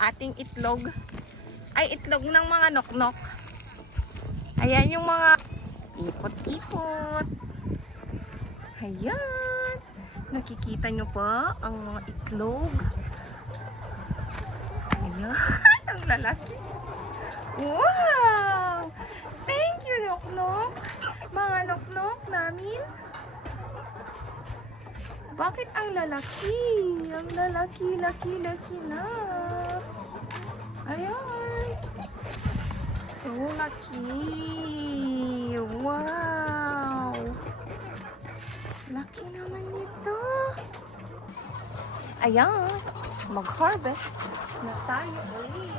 ating itlog. Ay, itlog ng mga noknok. Ayan yung mga ipot-ipot. Ayan. Nakikita nyo pa ang mga itlog. Ayan. Ang lalaki. Wow! Thank you, noknok. Mga noknok namin. Bakit ang lalaki? Ang lalaki na. Ayan. So laki. Wow. Laki naman nito. Ayan. Mag-harvest na tayo ulit.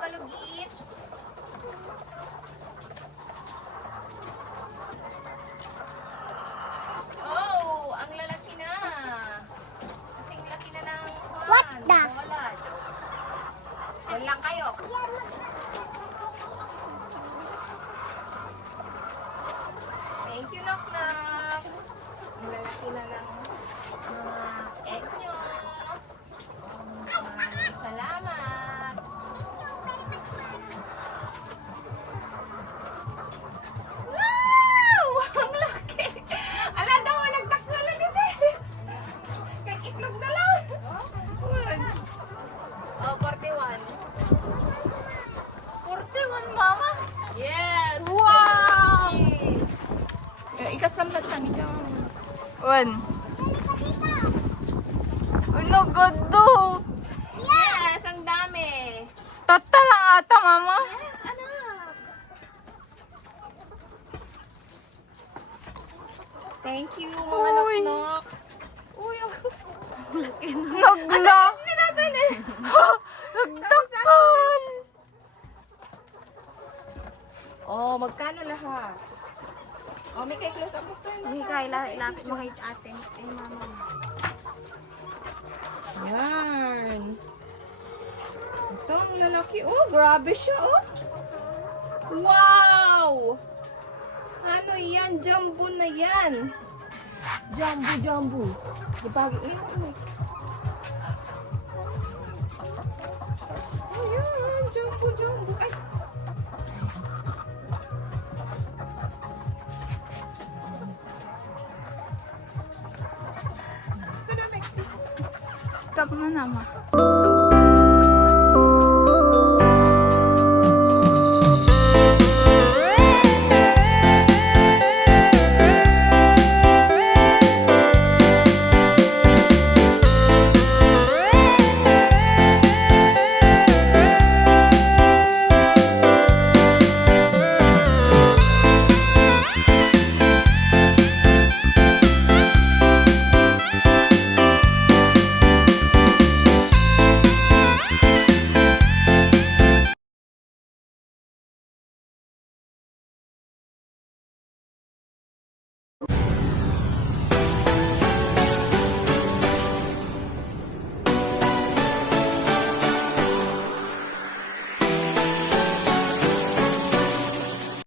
Palugit. Oh, ang lalaki na. Kasing laki na ng What the? bola. Yan lang kayo. Thank you, Nok-Nok. Ang lalaki na ng egg nyo. Maraming salamat. Wow! Ang laki! Ala daw, nagtaklo na ni Sis. Kay itlog na lang. Oh, 41. 41, Mama? Yes! Wow! Ikasamlat na niyo. One. Ano, gado? Yes, ang dami. Tata lang ata, Mama. Yes, anak. Thank you, mga noknok. Uy, ang laki na. Nagnak. Hindi natin eh. Nagdakal. Oh, magkano lahat? Oh, may kay close up mo ka. Hindi ka, ilapit mo kay ate. Ay, mama. Yan. Ito, ang lalaki. Oh, grabe siya, oh. Wow! Ano yan? Jumbo na yan. Jumbo. Dipagi. Ayan, jumbo. Ay. Stop mo na, ma.